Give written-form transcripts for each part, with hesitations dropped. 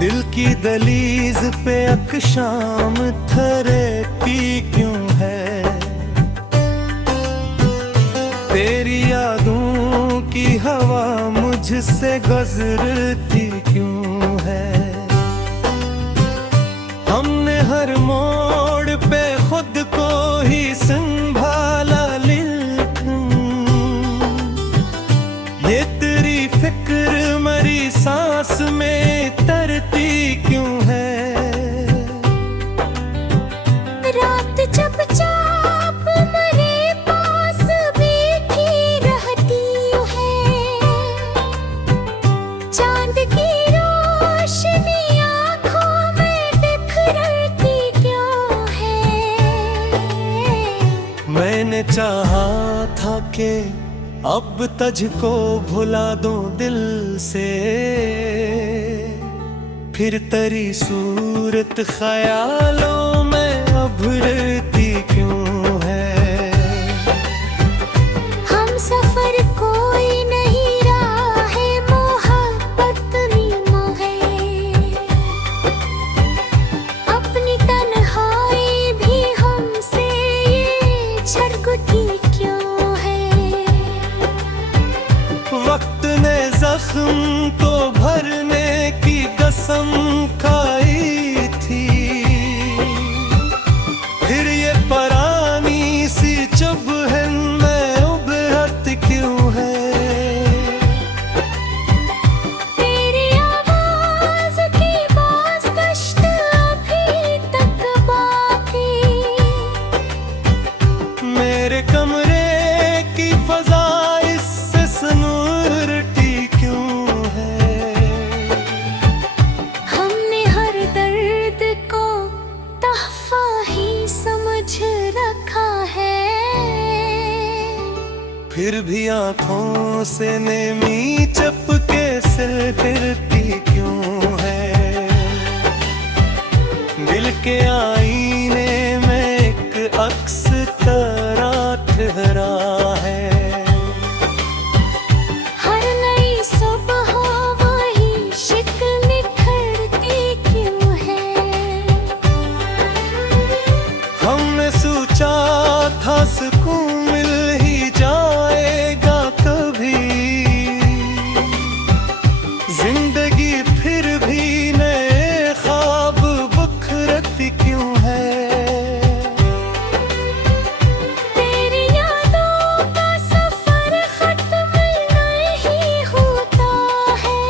दिल की दलीज पे अकशाम थरती क्यों है, तेरी यादों की हवा मुझसे गुजरती क्यों है। हमने हर मोड़ पे खुद को ही संभाला, लेकिन ये तेरी फिक्र मरी सांस में तरती क्यों है। रात जब चाप मरे पास बैठी रहती है, चांद की रोशनी आँखों में बिखरती क्यों है। मैंने चाहा था कि अब तुझको भुला दूं दिल से, फिर तेरी सूरत ख्यालों में उभरती क्यों है। हम सफर कोई नहीं रहा है, मोहब्बत नीमा है। अपनी तन्हाई भी हमसे ये छटती क्यों है। वक्त ने जख्म को भरने की कसम खाई थी, फिर ये परानी सी चुभन में उभरत क्यों है। तेरी आवाज की बाज़गश्त अभी तक बाकी, मेरे कमरे की फजा इससे सनूरती क्यों है। हमने हर दर्द को तहफ़ा ही समझ रखा है। फिर भी आंखों से नेमी चपके से गिरती क्यों है। दिल के आईने में एक अक्स तेरा ठहरा है। हर नई सुबह वही शिकल निखरती क्यों है। हमने सोचा था सुकून मिल ही जाएगा कभी, जिंदगी फिर भी नए ख्वाब बुखरती क्यों है। तेरी यादों का सफर खत्म नहीं होता है।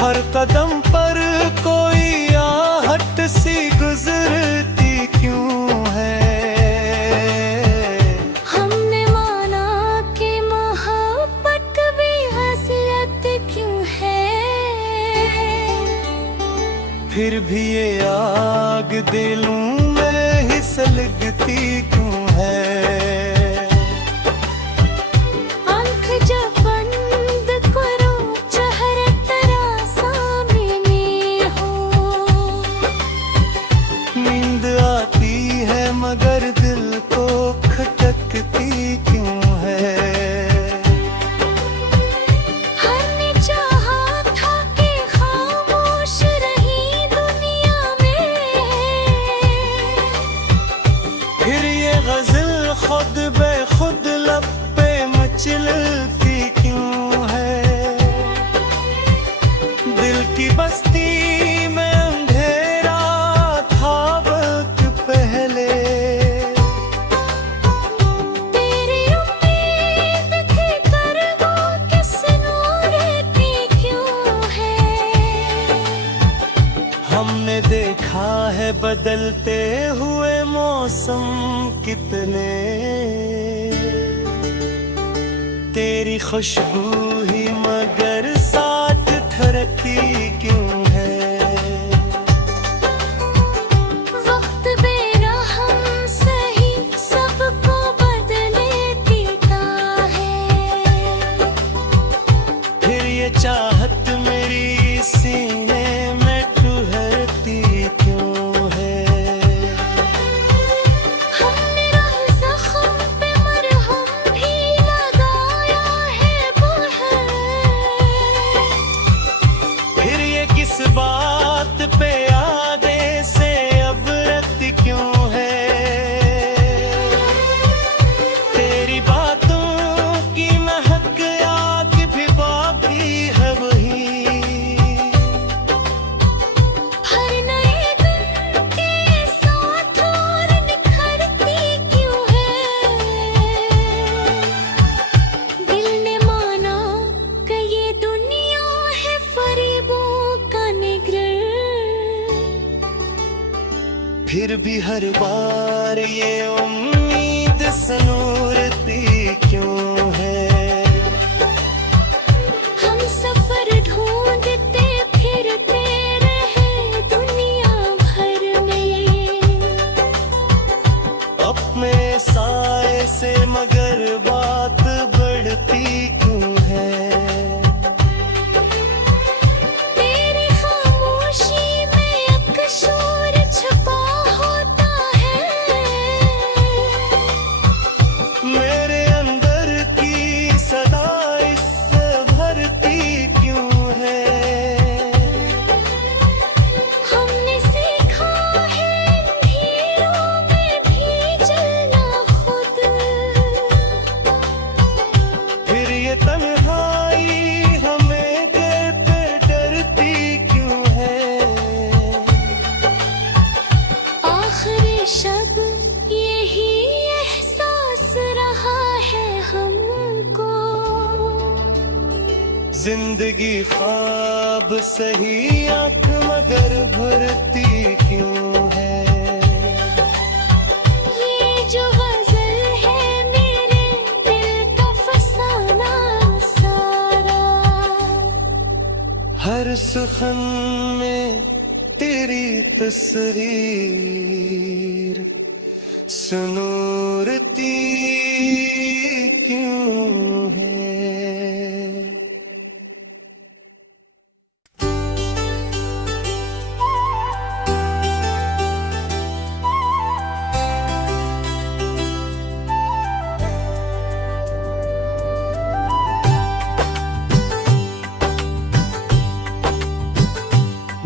हर कदम पर कोई आहट सी गुजरती क्यों है। हमने माना कि मोहब्बत भी हसीयत क्यों है। फिर भी ये आग दिलों में ही सलगती क्यों है। आँख जब बंद करो चेहरा तेरा सामने हो, नींद आती है मगर दिल को खटकती क्यों है। हमने चाहा था कि खामोश रही दुनिया में, फिर ये गजल खुद बेखुद लब पे मचलती क्यों है। दिल की बस्ती में अंधेरा था वक्त पहले, तेरी उम्मीद की तरह किस नूर की क्यों है। हमने देखा है बदलते हुए मौसम कितने, तेरी खुशबू ही मगर साथ ठहरती क्यों है। वक्त बेरहम सही सबको बदले देता है। फिर ये चाहत मेरी सीने में ठहरती क्यों है। हमने राह ज़ख्म पे मरहम भी लगाया है बाहर, फिर भी हर बार ये उम्मीद सनूरती क्यों है। हम सफर ढूंढते फिरते रहे दुनिया भर में, अपने साए से मगर बात बढ़ती क्यों है। तेरी खामोशी में एक शोर छुपा होता है, मेरे अंदर की सदा इससे भरती क्यों है। हमने सीखा है अंधेरों में भी जलना खुद, फिर ये तन्हाई हमें कहते डरती क्यों है। आखिरी शब यही एहसास रहा है हमको, जिंदगी ख्वाब सही आंख मगर भरती क्यों है। ये जो गजल है मेरे दिल का फसाना सारा, हर सुखन में तेरी तस्वीर सुनूरती क्यों है।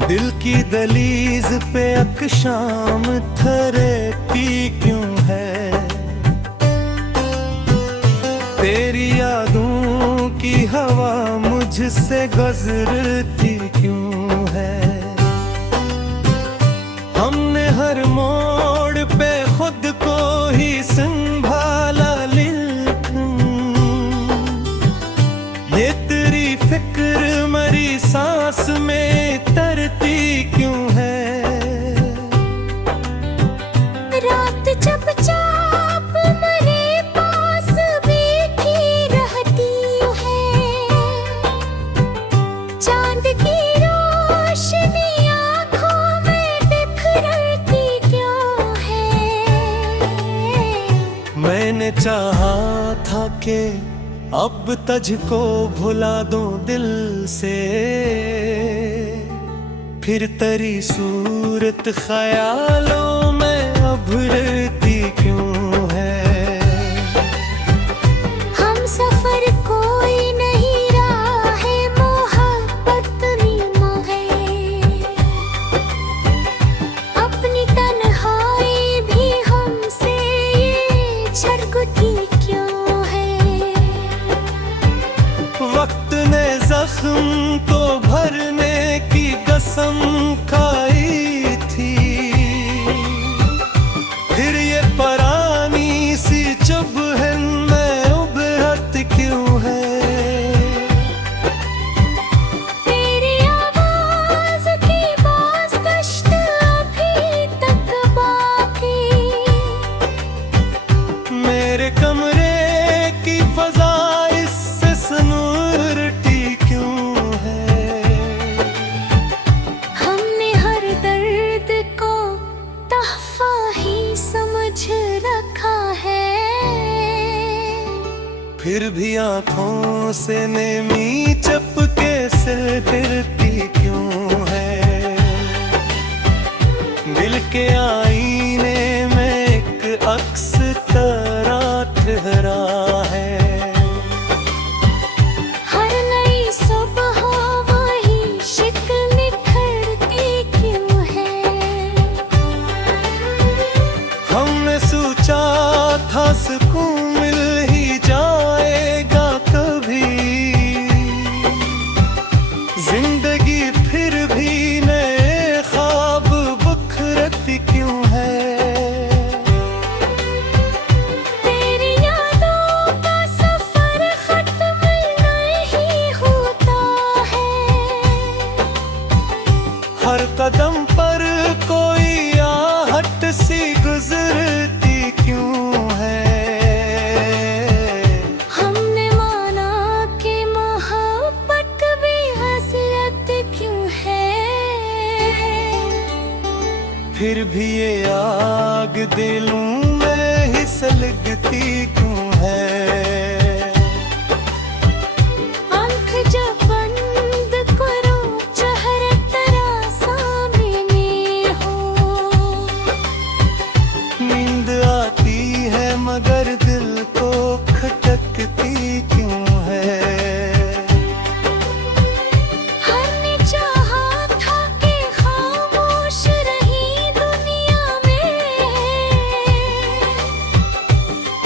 दिल की दलीज पे अकशाम थरती क्यों है। तेरी यादों की हवा मुझसे गुजरती क्यों है। हमने हर मोड़ पे खुद को ही संभाला लेकिन ये तेरी फिक्र मरी सांस में तरती क्यों है। रात जब चाप मेरे पास बैठी रहती है, चांद की रोशनी आँखों में बिखरती क्यों है। मैंने चाहा था कि अब तुझको भुला दूं दिल से, फिर तेरी सूरत ख्यालों में उभरती क्यों है। हम सफर कोई नहीं रहा है, मोहब्बत नीमा है। अपनी तन्हाई भी हमसे ये छरकती क्यों है। वक्त ने जख्म तो भरने की कसम खाई थी, फिर ये परानी सी चुभन में उभरत क्यों है। तेरी आवाज की बाज़गश्त अभी तक बाकी, मेरे कमरे की फजा इससे सनूरती क्यों है। हमने हर दर्द को तहफा ही समझ रखा है। फिर भी आंखों से नेमी चपके से गिरती क्यों है। दिल के आईने में एक अक्स तरह ठहरा है। हर नई सुबह वही शिकल निखरती क्यों है। हमने सोचा था सुकून मिल ही जाएगा कभी, जिंदगी फिर भी नए ख्वाब बुखरती क्यों है। तेरी यादों का सफर खत्म नहीं होता है। हर कदम पर कोई आहट फिर भी ये आग दिलों में ही सुलगती क्यों है। आँख जब बंद करो चेहरे तेरा सामने हो, नींद आती है मगर दिल को खटकती क्यों है। हर ने चाहा था कि खामोश रही दुनिया में,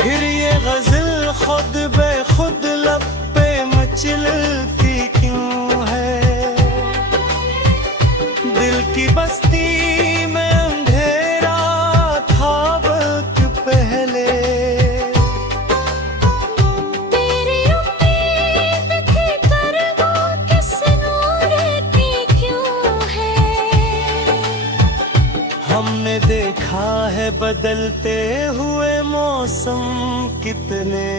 फिर ये गजल खुद बेखुद लब पे मचलती क्यों है। दिल की बस्ती में अंधेरा था वक्त पहले, तेरी उम्मीद की तरह किस नूर की क्यों है। हमने देखा है बदलते हुए मौसम कितने,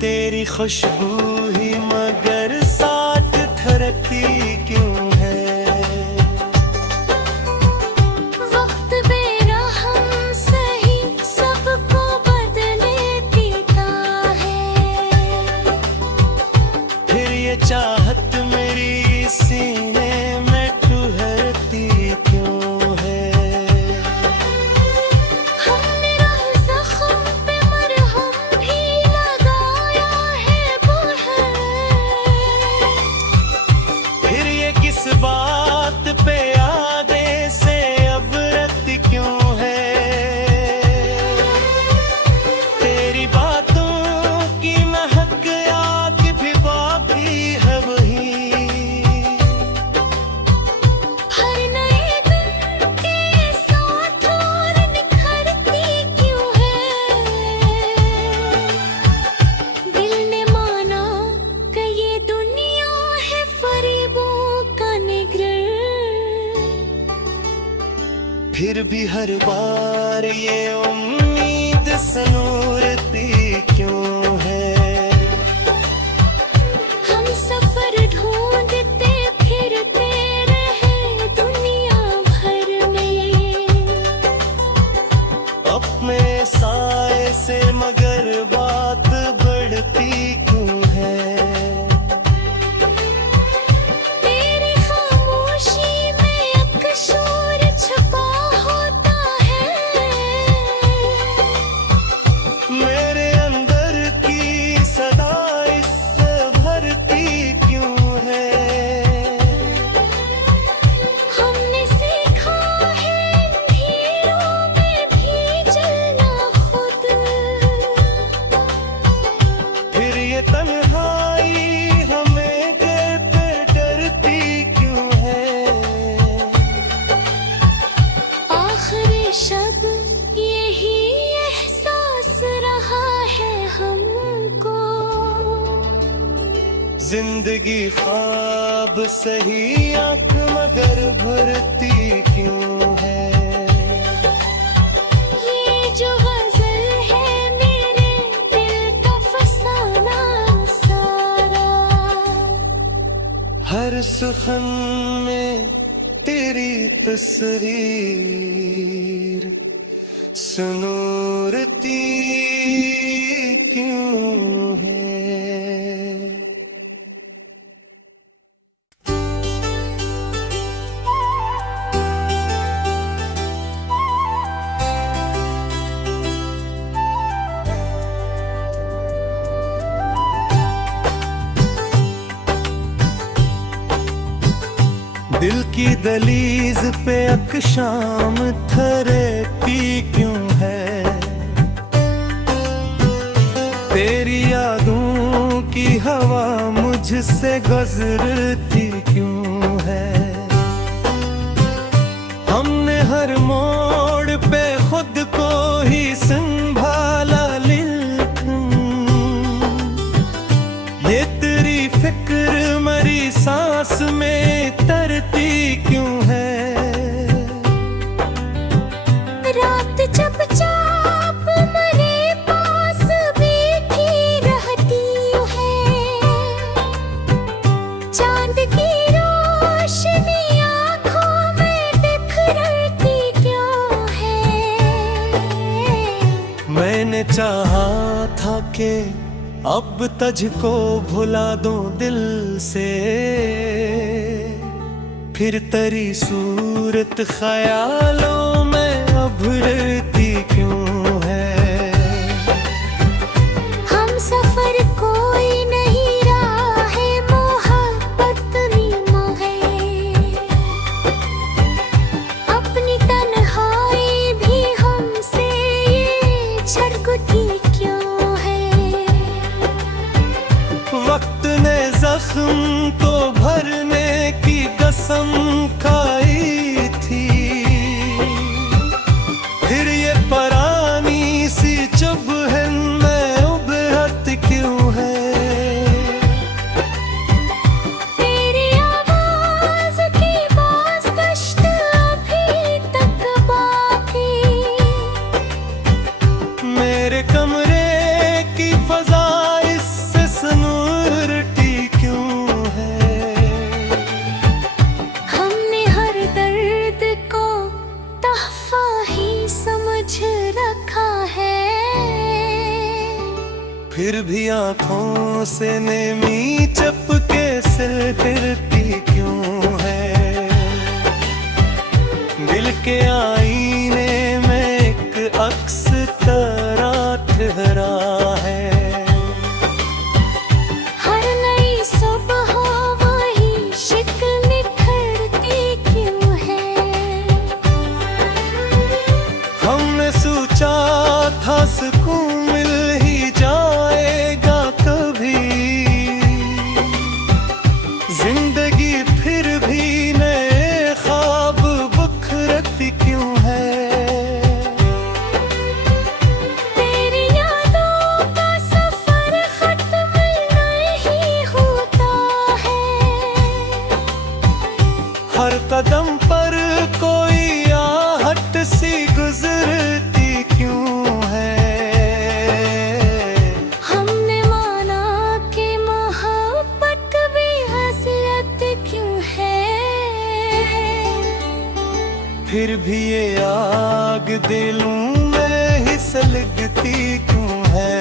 तेरी खुशबू ही मगर साथ थरकती क्यों है। वक्त बेरहम सही सबको बदले देता है, फिर ये चाहत मेरी सीने में ठहरती क्यों है। हमने राह ज़ख्म पे मरहम भी लगाया है बाहर, फिर ये किस बात पे आगे से अब रत क्यों है। तेरी बातों की महक आग भी बाकी है वही, हर नए दिन के साथ और निखरती क्यों है। दिल ने माना कि ये दुनिया है फरेबों का निगर, फिर भी हर बार ये उम्मीद सनूरती क्यों है। हम सफर ढूंढते फिरते रहे दुनिया भर में, अपने साए से मगर बात बढ़ती क्यों है। तेरी खामोशी में एक शोर छुपा होता है, मेरे अंदर की सदा इससे भरती क्यों है। हमने सीखा है अंधेरों में भी जलना खुद, फिर ये तन्हाई हमें कहते डरती क्यों है। आखिरी शब यही एहसास रहा है हमको, जिंदगी ख्वाब सही आंख मगर भरती क्यों है। ये जो गजल है मेरे दिल का फसाना सारा, हर सुखन में तेरी तस्वीर सुनूरती क्यों है। दिल की दलीज पे अकशाम थरती क्यों है। तेरी यादों की हवा मुझसे गुजरती क्यों है। हमने हर मोड़ पे खुद को ही संभाला लेकिन ये तेरी फिक्र मरी सांस में तरती क्यों है। रात जब चाप मरे पास बैठी रहती है, चांद की रोशनी आँखों अब तुझको भुला दूं दिल से, फिर तेरी सूरत ख्यालों में उभरती क्यों है। हम सफर कोई नहीं राह मोहब्बत नीमा है, अपनी तन्हाई भी हमसे ये छटकती क्यों है। वक्त ने जख्म तो भरने की कसम खाई थी, फिर ये परानी सी चुभन में उभरत क्यों है। तेरी आवाज की बाज़गश्त अभी तक बाकी, मेरे कमरे की फजा इससे सनूरती क्यों है। हमने हर दर्द को तहफा ही समझ रखा है, फिर भी आंखों से नेमी चपके से गिरती क्यों है। दिल के आईने में एक अक्स तेरा ठहरा है। हर नई सुबह वही शिकल निखरती क्यों है। हमने सोचा था सुकून मिल ही जाएगा कभी, जिंदगी फिर भी नए ख्वाब बुखरती क्यों है। तेरी यादों का सफर खत्म नहीं होता है, हर कदम पर कोई आहट सी गुजरती क्यों है। हमने माना कि मोहब्बत भी हसरत क्यों है। फिर भी ये आग दिलों में ही सुलगती क्यों है।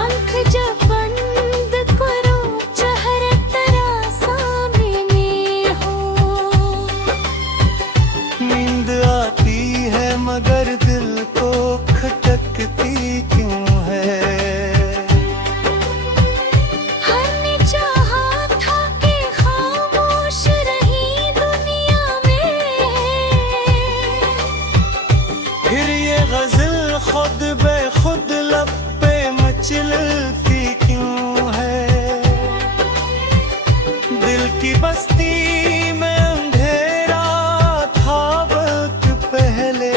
आँख जब बंद करो चेहरा तेरा सामने हो, नींद आती है मगर दिल को खटकती क्यों है। हर ने चाहा था कि खामोश रही दुनिया में, फिर ये गजल खुद बेखुद लब पे मचलती क्यों है। दिल की बस्ती में अंधेरा था वक्त पहले,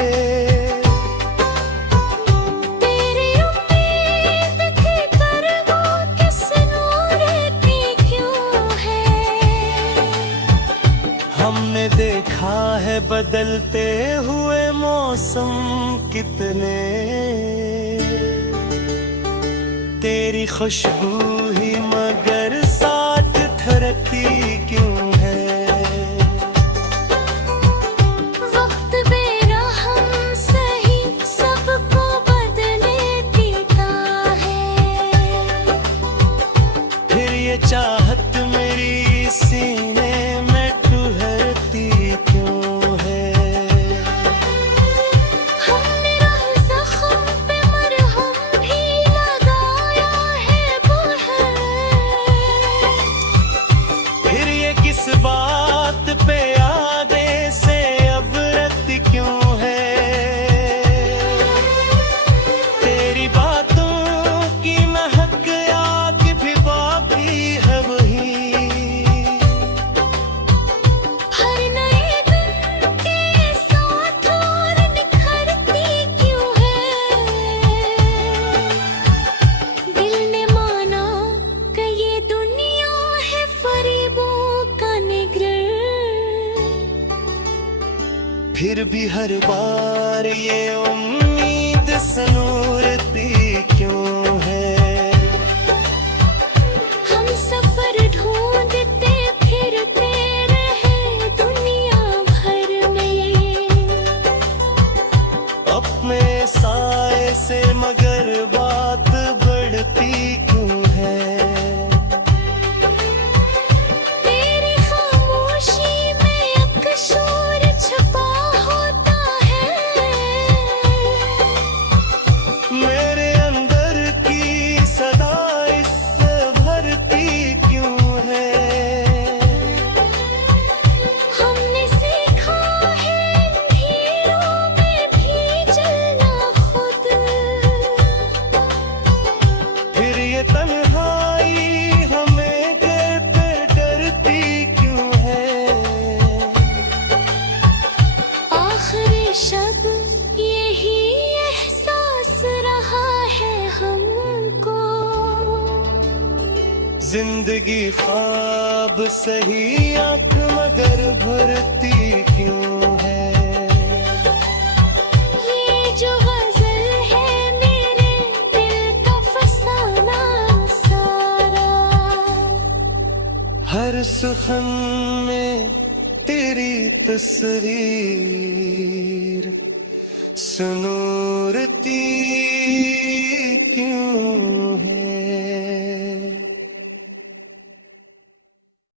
तेरी उम्मीद की तरह किस नूर की क्यों है। हमने देखा है बदलते हुए मौसम कितने, तेरी खुशबू ही मगर साथ थरती क्यों है। वक्त बेरहम सही सबको बदले देता है, फिर ये चाहत मेरी सीने में ठहरती क्यों है। हमने राह ज़ख्म पे मरहम भी लगाया है बाहर, फिर ये किस बात पे आगे से अबरत क्यों है। तेरी बातों की महक आग भी बाकी है वही, हर नए दिन के साथ और निखरती क्यों है। दिल ने माना कि ये दुनिया है फरेबों का निगर, फिर भी हर बार ये उम्मीद सनूरती क्यों है। हम सफर ढूंढते फिरते रहे दुनिया भर में, अपने साए से मगर ये तन्हाई हमें देते डरती क्यों है। आखिरी शब यही एहसास रहा है हमको, जिंदगी ख्वाब सही आंख मगर भरती क्यों है। ये जो गजल है मेरे दिल का फसाना सारा, हर सुखन में तेरी तस्वीर सुनूरती